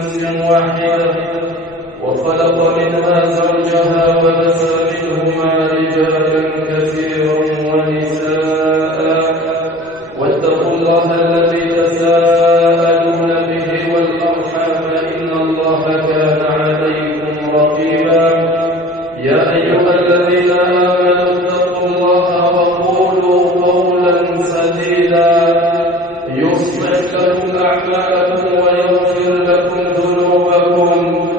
نفس واحدة وخلق منها زوجها وبث منهما رجالا كثيرا ونساء واتقوا الله الذي تساءلون به والأرحام إن الله كان عليكم رقيبا يا أيها الذين آمنوا اتقوا الله وقولوا قولا سديدا يصلح لكم أعمالكم ويغفر لكم ذنوبكم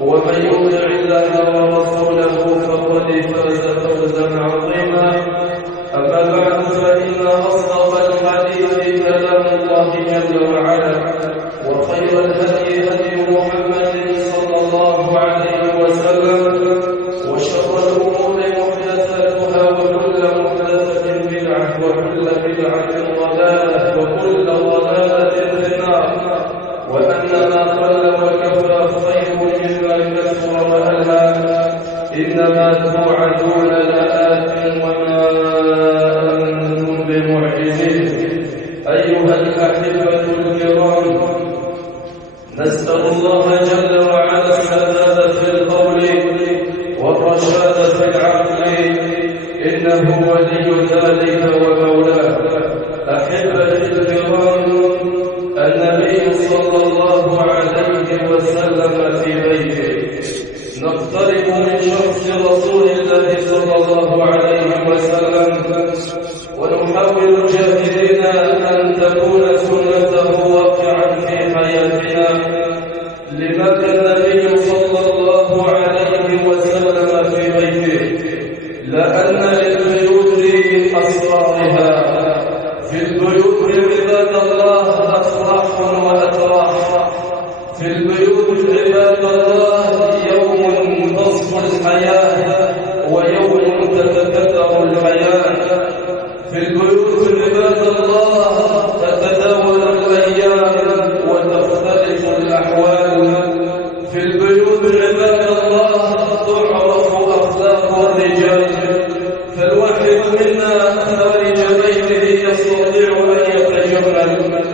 ومن يطع الله ورسوله فقد فاز فوزا عظيما أما بعد فإن أصدق الحديث كلام الله جل وعلا وخير الهدي هدي محمد صلى الله عليه وسلم وشر الأمور محدثاتها وكل محدثة بدعة وكل بدعة ضلالة وكل ضلالة في النار وأن ما قل وكفى خير مما كثر وألهى إنما توعدون لآت وما أنتم بمعجزين أيها الأحبة الكرام نسأل الله جل وعلا السداد في القول والرشاد في العقل إنه ولي ذلك ومولاه أحبة الكرام النبي صلى الله عليه وسلم في بيته نقترب من شخص رسول الله صلى الله عليه وسلم ونحاول جاهدين أن تكون سنته واقعا في حياتنا لمكن النبي صلى الله عليه وسلم في بيته لأن للبيوت أسرارها في البيوت عباد الله أفراح وأتراح في البيوت عباد الله يوم تصفو الحياة ويوم تتكدر الحياة في البيوت عباد الله تتداول الأيام وتختلف الأحوال في البيوت عباد الله تعرف أخلاق الرجال فالواحد منا خارج بيته يستطيع أن يتجمل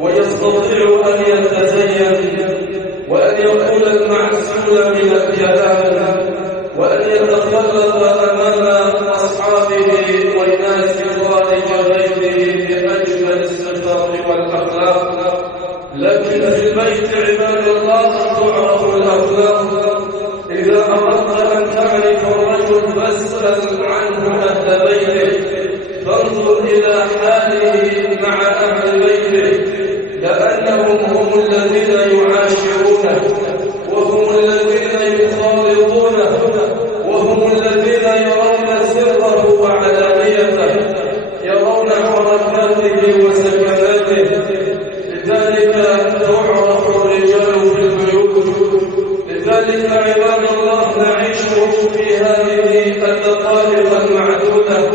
ويستطيع أن يتزين وأن يقول المعسول من الكلام وأن يتخلق أمام أصحابه والناس خارج بيته بأجمل الصفات والأخلاق لكن في البيت عباد الله تعرف الأخلاق إذا أردت أن تعرف الرجل فاسأل عنه أهل بيته فانظر إلى حاله مع أهل بيته لأنهم هم الذين يعاشرونه وهم الذين يخالطونه وهم الذين يرون سره وعلانيته يرون حركاته وسكناته لذلك تعرف الرجال في البيوت لذلك عباد الله نعيش في هذه الدقائق المعدودة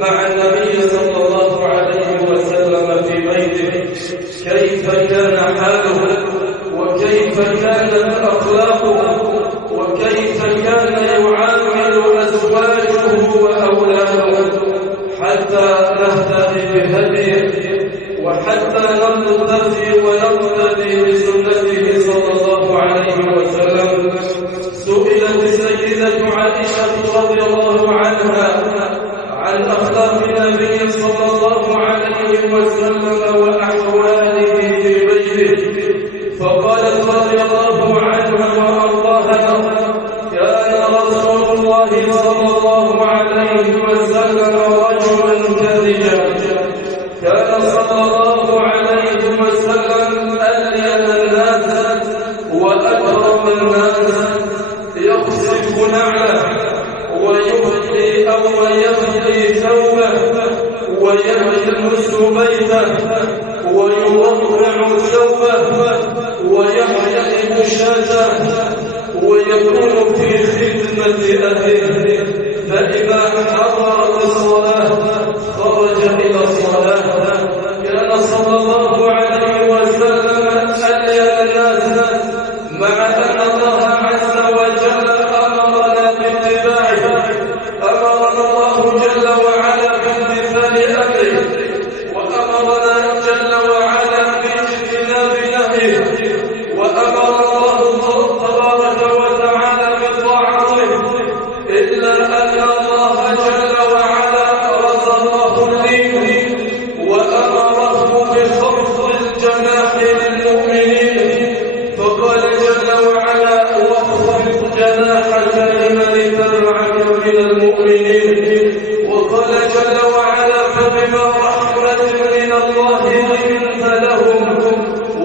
مع النبي صلى الله عليه وسلم في بيته كيف كان حاله وكيف كانت أخلاقه وكيف كان يعامل أزواجه وأولاده حتى نهتدي بهديه وحتى نقتدي ونقتدي بسنته صلى الله عليه وسلم سئلت السيدة عائشة رضي الله عنها عن أخلاق النبي صلى الله عليه وسلم وأحواله في بيته فقالت رضي الله عنها وأرضاها كان رسول الله صلى الله عليه وسلم رجلا كالرجال كان صلى الله عليه وسلم ألين الناس وأكرم الناس يخصف نعله ويهدي أو يهدي ثوبه ويلمس بيته ويوضع ثوبه ويحلب شاته ويكون في خدمة أهله فإذا حضرت الصلاة خرج إلى الصلاة كان صلى الله عليه وسلم ألين الناس مع أن الله عز وجل أمرنا باتباعه أمرنا الله جل وعلا بامتثال أمره وأمرنا جل وعلا باجتناب نهيه وأمرنا إلا أن الله جل وعلا رزقه الدين وأمره بخفض الجناح للمؤمنين، فقال جل وعلا: واخفض جناحك لمن اتبعك من المؤمنين. وقال جل وعلا: فبما رحمة من الله لنت لهم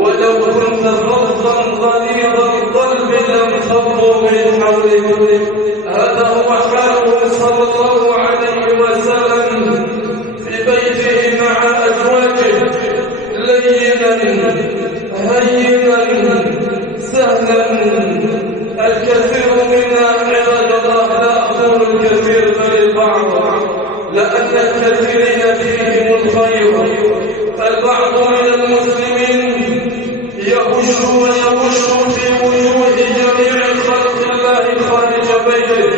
ولو كنت فظا غليظ القلب لانفضوا من حولك. هذا هو حاله صلى الله عليه وسلم في بيته مع أزواجه، لينا هينا سهلا. الكثير منا عباد الله، لا أقول الكثير بل البعض، لأن الكثيرين فيهم الخير. البعض من المسلمين يبش ويبش في وجوه جميع خلق الله خارج بيته،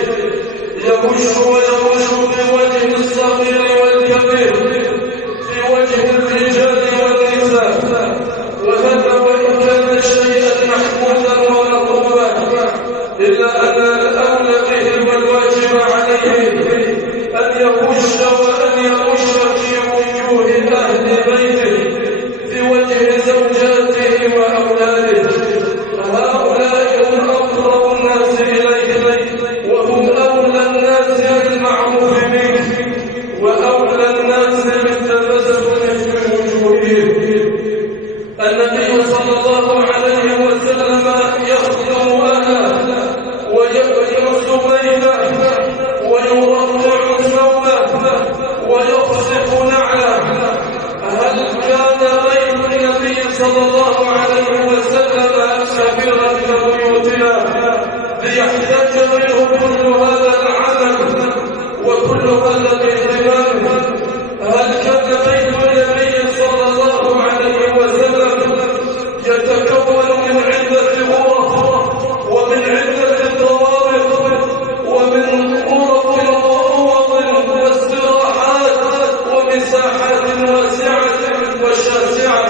يبش ويبش في وجه الصغير والكبير، في وجه الرجال والنساء. وهذا وإن كان شيئا محمودا ومطلوبا، إلا أن الأولى به والواجب عليه أن يبش وأن يبش في وجوه أهل بيته، في وجه زوجاته وأولاده. هؤلاء هم أقرب الناس إليك، وهم أولى الناس بالمعروف منك، وأولى الناس بالتبسم في وجوههم. النبي صلى الله عليه وسلم يخدم أهله ويكنس بيته ويرضع ثوبه ويخصف نعله. هل كان بيت النبي صلى الله عليه وسلم كبيرا كبيوتنا ليحتاج منه كل هذا العمل وكل هذا الاهتمام؟ هل كان بيت النبي صلى الله عليه وسلم يتكون من عدة غرف ومن عدة طوابق ومن غرف وأوض واستراحات ومساحات واسعة وشاسعة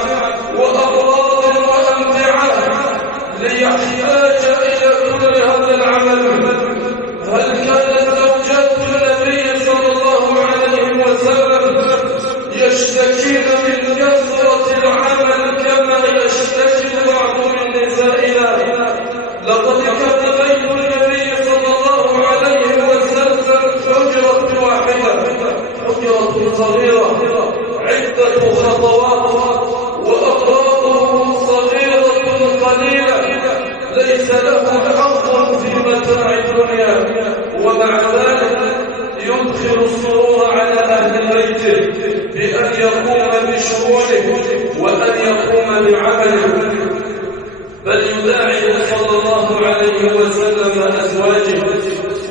وأغراض وأمتعة ليحتاج إلى كل هذا العمل؟ هل كانت زوجات النبي صلى الله عليه وسلم يشتكين من كثرة العمل كما يشتكي بعض من نسائنا؟ لقد كان بيت النبي صلى الله عليه وسلم حجرة واحدة، حجرة صغيرة عدة خطوات وأغراضه صغيرة قليلة، ليس له حظ في متاع الدنيا، ومع ذلك يدخل السرور على أهل بيته بأن يقوم بشؤونه وأن يقوم بعمله. بل يداعب صلى الله عليه وسلم أزواجه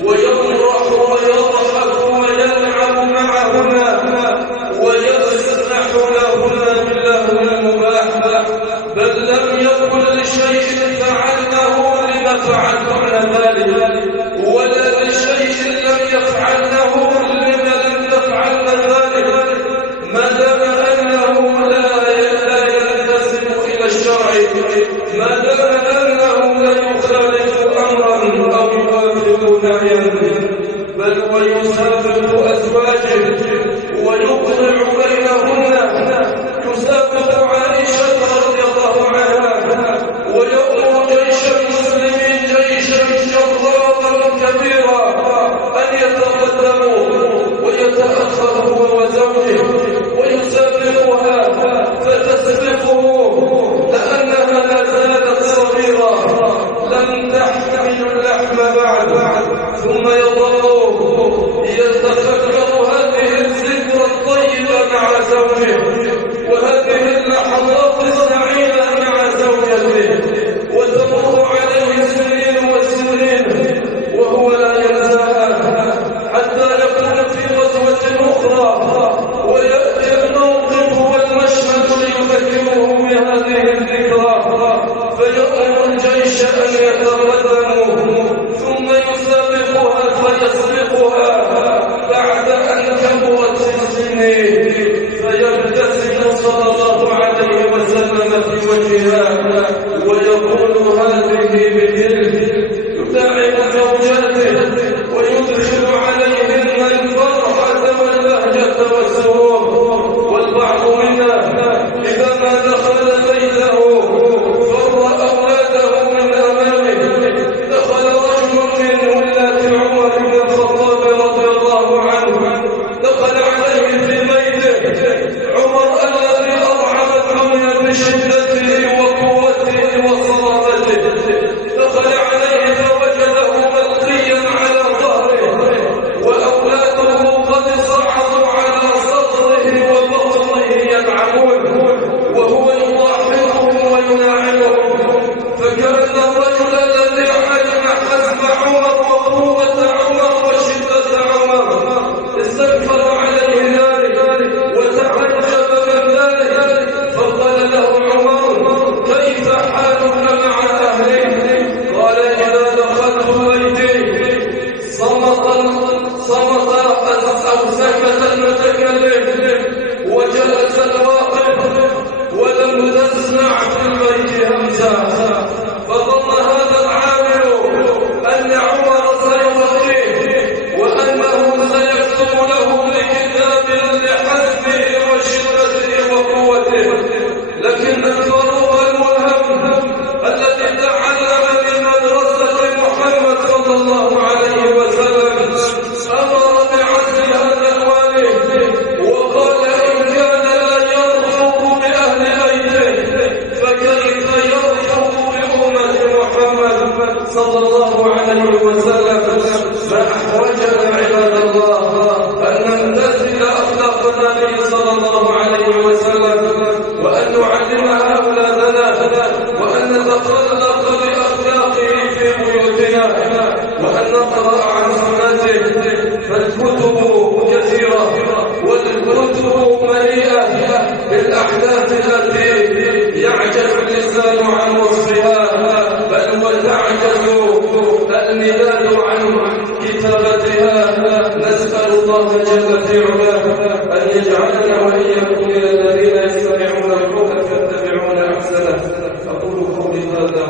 ويمرح ويضحك ويلعب معهن ويسمح لهن باللهو المباح، بل لم يقل لشيء فعلنه لما فعلتن ذلك، ولا لشيء لم يفعلنه لما لم تفعلن ذلك، ما دام أنه لا ينتسب إلى الشرع، ما دام أنه لا يخالف أمرا أو يوافق نهيا، بل ويسابق أزواجه ويقطع بينهن. يسابق عائشة رضي الله عنها ويأمر جيش المسلمين جيشا جرارا كبيرا أن يتقدموا ويتأخر هو وزوجه ويسابقها فتسبقه لأنها لا زالت صغيرة لم تحمل اللحم بعد، ثم يضعه يتفكر هذه الذكرى الطيبة مع زوجه وهذه اللحظات السعيدة مع زوجته، وتمر عليه سنين وسنين وهو لا ينساها، حتى يكون في غزوة أخرى ويأتي الموقف والمشهد ليذكره بهذه الذكرى، فيأمر الجيش أن يتقدموا ثم يسابقها فيسبقها بعد صمت أو سكت المتكلم وجلس الواقف ولم تسمع في البيت همسة، فظن هذا العامل أن عمر سيغطيه وأنه سيكتب له بكتاب لحزمه وشدته وقوته، لكن الفاروق الملهم الذي تعلم من مدرسة محمد صلى الله عليه وسلم أمر بعزل هذا الوالد وقال إن كان لا يرفق بأهل بيته فكيف يرفق بأمة محمد صلى الله عليه وسلم. فأحوجنا عباد الله أن نمتثل أخلاق النبي صلى الله عليه وسلم وأن نعلمها أولادنا وأن نتخلق بأخلاقه في بيوتنا وأن نقرأ عن سنته، فالكتب كثيرة والكتب مليئة بالأحداث التي يعجز اللسان عن وصفها بل وتعجز الميلاد عن كتابتها. نسأل الله جل في علاه أن يجعلنا وإياكم من الذين يستمعون القول فيتبعون أحسنه. أقول قولي هذا